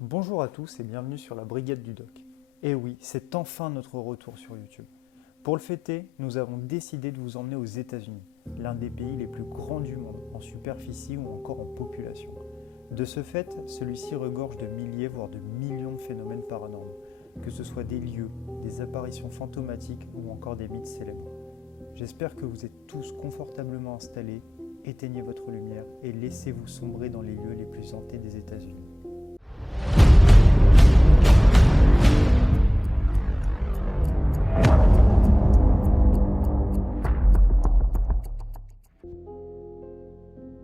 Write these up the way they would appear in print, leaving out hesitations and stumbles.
Bonjour à tous et bienvenue sur la Brigade du Doc. Et oui, c'est enfin notre retour sur YouTube. Pour le fêter, nous avons décidé de vous emmener aux États-Unis, l'un des pays les plus grands du monde, en superficie ou encore en population. De ce fait, celui-ci regorge de milliers voire de millions de phénomènes paranormaux, que ce soit des lieux, des apparitions fantomatiques ou encore des mythes célèbres. J'espère que vous êtes tous confortablement installés, éteignez votre lumière et laissez-vous sombrer dans les lieux les plus hantés des États-Unis.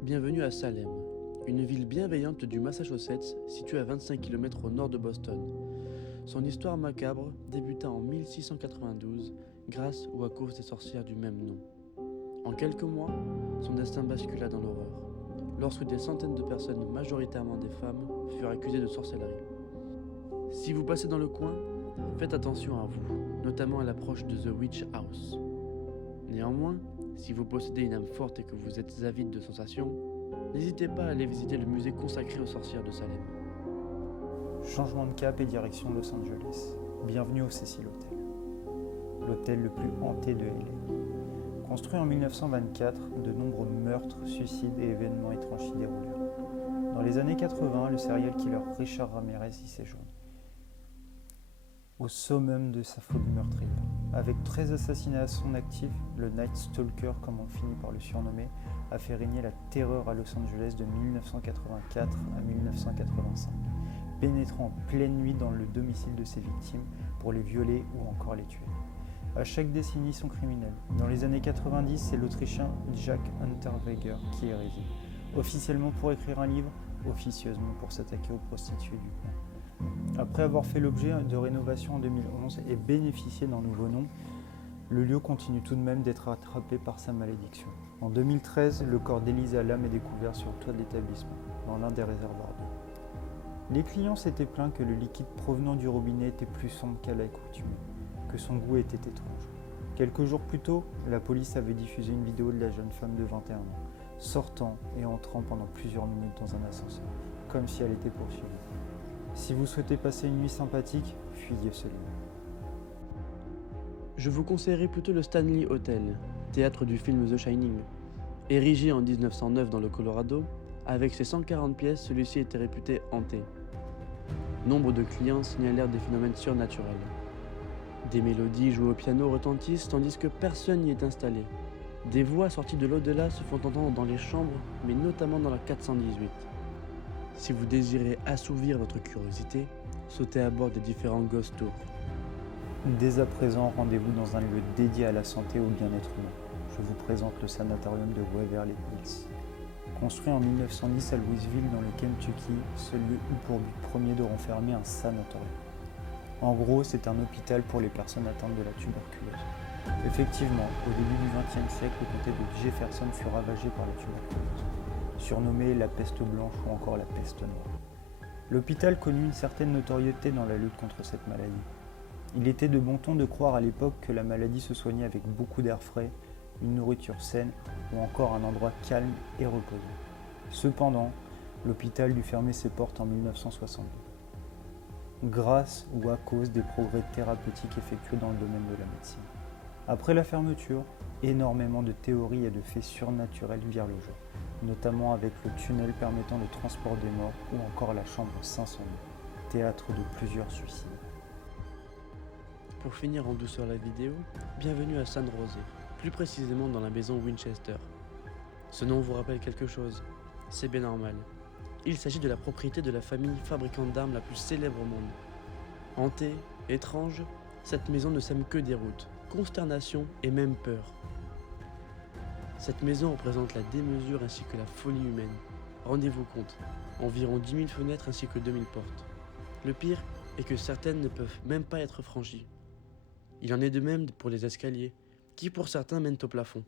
Bienvenue à Salem, une ville bienveillante du Massachusetts située à 25 km au nord de Boston. Son histoire macabre débuta en 1692 grâce ou à cause des sorcières du même nom. En quelques mois, son destin bascula dans l'horreur, lorsque des centaines de personnes, majoritairement des femmes, furent accusées de sorcellerie. Si vous passez dans le coin, faites attention à vous, notamment à l'approche de The Witch House. Néanmoins, si vous possédez une âme forte et que vous êtes avide de sensations, n'hésitez pas à aller visiter le musée consacré aux sorcières de Salem. Changement de cap et direction Los Angeles. Bienvenue au Cecil Hotel. L'hôtel le plus hanté de LA. Construit en 1924, de nombreux meurtres, suicides et événements étranges s'y déroulèrent. Dans les années 80, le serial killer Richard Ramirez y séjourne. Au summum de sa folie meurtrière. Avec 13 assassinats à son actif, le Night Stalker, comme on finit par le surnommer, a fait régner la terreur à Los Angeles de 1984 à 1985, pénétrant en pleine nuit dans le domicile de ses victimes pour les violer ou encore les tuer. À chaque décennie, son criminel. Dans les années 90, c'est l'Autrichien Jack Unterweger qui est réside. Officiellement pour écrire un livre, officieusement pour s'attaquer aux prostituées du coin. Après avoir fait l'objet de rénovation en 2011 et bénéficié d'un nouveau nom, le lieu continue tout de même d'être attrapé par sa malédiction. En 2013, le corps d'Elisa Lam est découvert sur le toit de l'établissement, dans l'un des réservoirs d'eau. Les clients s'étaient plaints que le liquide provenant du robinet était plus sombre qu'à l'accoutumée, que son goût était étrange. Quelques jours plus tôt, la police avait diffusé une vidéo de la jeune femme de 21 ans, sortant et entrant pendant plusieurs minutes dans un ascenseur, comme si elle était poursuivie. Si vous souhaitez passer une nuit sympathique, fuyez ce lieu. Je vous conseillerais plutôt le Stanley Hotel, théâtre du film The Shining. Érigé en 1909 dans le Colorado, avec ses 140 pièces, celui-ci était réputé hanté. Nombre de clients signalèrent des phénomènes surnaturels. Des mélodies jouées au piano retentissent tandis que personne n'y est installé. Des voix sorties de l'au-delà se font entendre dans les chambres, mais notamment dans la 418. Si vous désirez assouvir votre curiosité, sautez à bord des différents ghost tours. Dès à présent, rendez-vous dans un lieu dédié à la santé et au bien-être humain. Je vous présente le sanatorium de Waverly Hills. Construit en 1910 à Louisville dans le Kentucky, ce lieu eut pour but premier de renfermer un sanatorium. En gros, c'est un hôpital pour les personnes atteintes de la tuberculose. Effectivement, au début du XXe siècle, le comté de Jefferson fut ravagé par la tuberculose, surnommée la peste blanche ou encore la peste noire. L'hôpital connut une certaine notoriété dans la lutte contre cette maladie. Il était de bon ton de croire à l'époque que la maladie se soignait avec beaucoup d'air frais, une nourriture saine ou encore un endroit calme et reposant. Cependant, l'hôpital dut fermer ses portes en 1962, grâce ou à cause des progrès thérapeutiques effectués dans le domaine de la médecine. Après la fermeture, énormément de théories et de faits surnaturels virent le jour, notamment avec le tunnel permettant le transport des morts ou encore la chambre 502, théâtre de plusieurs suicides. Pour finir en douceur la vidéo, bienvenue à San José, plus précisément dans la maison Winchester. Ce nom vous rappelle quelque chose? C'est bien normal. Il s'agit de la propriété de la famille fabricante d'armes la plus célèbre au monde. Hantée, étrange, cette maison ne sème que déroute, consternation et même peur. Cette maison représente la démesure ainsi que la folie humaine. Rendez-vous compte, environ 10 000 fenêtres ainsi que 2000 portes. Le pire est que certaines ne peuvent même pas être franchies. Il en est de même pour les escaliers, qui pour certains mènent au plafond.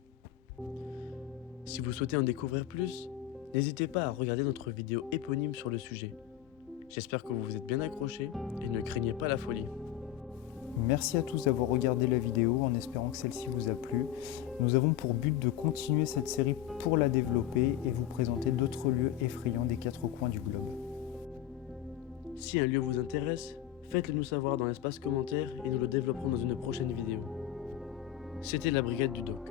Si vous souhaitez en découvrir plus, n'hésitez pas à regarder notre vidéo éponyme sur le sujet. J'espère que vous vous êtes bien accrochés et ne craignez pas la folie. Merci à tous d'avoir regardé la vidéo en espérant que celle-ci vous a plu. Nous avons pour but de continuer cette série pour la développer et vous présenter d'autres lieux effrayants des quatre coins du globe. Si un lieu vous intéresse, faites-le nous savoir dans l'espace commentaire et nous le développerons dans une prochaine vidéo. C'était la Brigade du Doc.